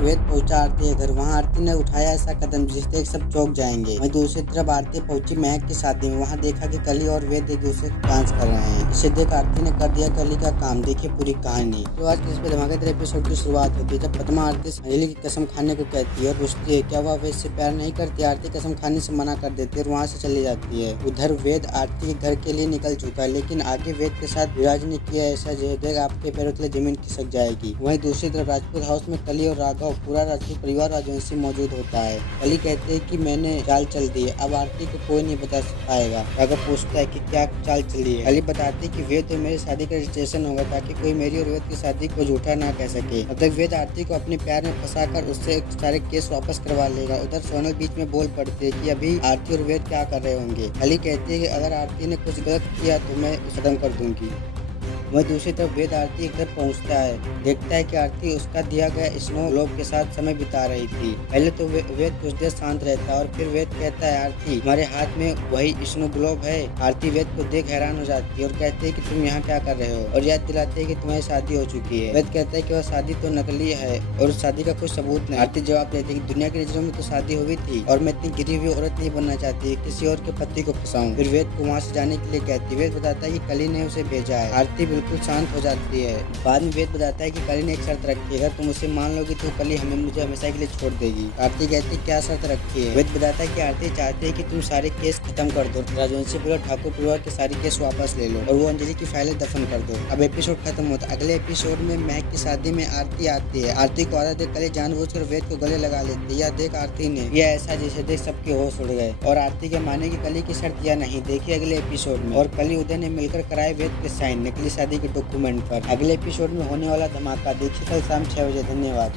वेद पहुंचा आरती के घर। वहाँ आरती ने उठाया ऐसा कदम जिसे देख सब चौंक जाएंगे। वहीं दूसरी तरफ आरती पहुंची महक की शादी में। वहाँ देखा कि कली और वेद एक दूसरे डांस कर रहे हैं। इसे देख आरती ने कर दिया कली का काम। देखिए पूरी कहानी। तो आज इस पे धमाकेदार एपिसोड की शुरुआत होती है जब पद्मा आरती से अंजलि की कसम खाने को कहती है और पूछती है क्या वह वेद से प्यार नहीं करती। आरती कसम खाने से मना कर देती है और वहाँ से चली जाती है। उधर वेद आरती के घर के लिए निकल चुका है, लेकिन आगे वेद के साथ विराज ने किया ऐसा जो देख आपके पैरों तले जमीन खिसक जाएगी। वहीं दूसरी तरफ राजपूत हाउस में कली और राघव पूरा राजपूत परिवार राजवंशी मौजूद होता है। कली कहते हैं कि मैंने चाल चल दी है, अब आरती को कोई नहीं बता पाएगा। राघव पूछता है कि क्या चाल चली है। कली बताती है कि वेद और मेरी शादी का रजिस्ट्रेशन होगा ताकि कोई मेरी और वेद की शादी को झूठा ना कह सके। मतलब वेद आरती को अपने प्यार में फंसाकर उससे सारे केस वापस करवा लेगा। उधर सोनल बीच में बोल पड़ती है कि अभी आरती और वेद क्या कर रहे होंगे। कली कहती है कि अगर आरती ने कुछ गलत किया तो मैं खत्म कर दूंगी। वह दूसरी तरफ वेद आरती के घर पहुंचता है। देखता है कि आरती उसका दिया गया स्नो ग्लोब के साथ समय बिता रही थी। पहले तो वेद कुछ देर शांत रहता है और फिर वेद कहता है आरती हमारे हाथ में वही स्नो ग्लोब है। आरती वेद को देख हैरान हो जाती है और कहती है कि तुम यहाँ क्या कर रहे हो और याद दिलाती है कि तुम्हारी शादी हो चुकी है। वेद कहता है कि वह शादी तो नकली है और शादी का कोई सबूत नहीं। आरती जवाब देती है कि दुनिया की नजरों में तो शादी हुई थी और मैं इतनी गिरी हुई औरत नहीं बनना चाहती किसी और के पति को फंसाऊं। फिर वेद को वहाँ से जाने के लिए कहती है। वेद बताता है कि कली ने उसे भेजा है। आरती बिल्कुल शांत हो जाती है। बाद में वेद बताता है कि कली ने एक शर्त रखी है, अगर तुम उसे मान लोगी तो कली मुझे हमेशा के लिए छोड़ देगी। आरती कहती है क्या शर्त रखी है। वेद बताता है कि आरती चाहती है कि तुम सारे केस खत्म कर दो, राजवंशी परिवार ठाकुर परिवार के सारे केस वापस ले लो और वो अंजलि की फाइलें दफन कर दो। अब एपिसोड खत्म होता है। अगले एपिसोड में महक की शादी में आरती आती है। आरती को आधा देख कली जानबूझकर वेद को गले लगा लेती है। यह देख आरती ने यह ऐसा जैसे देख सबके होश उड़ गए और आरती के माने की कली की शर्त या नहीं देखिए अगले एपिसोड में। और कली उदय ने मिलकर कराए वेद के साइन नकली शादी के डॉक्यूमेंट पर। अगले एपिसोड में होने वाला धमाका देखिए कल शाम 6 बजे। धन्यवाद।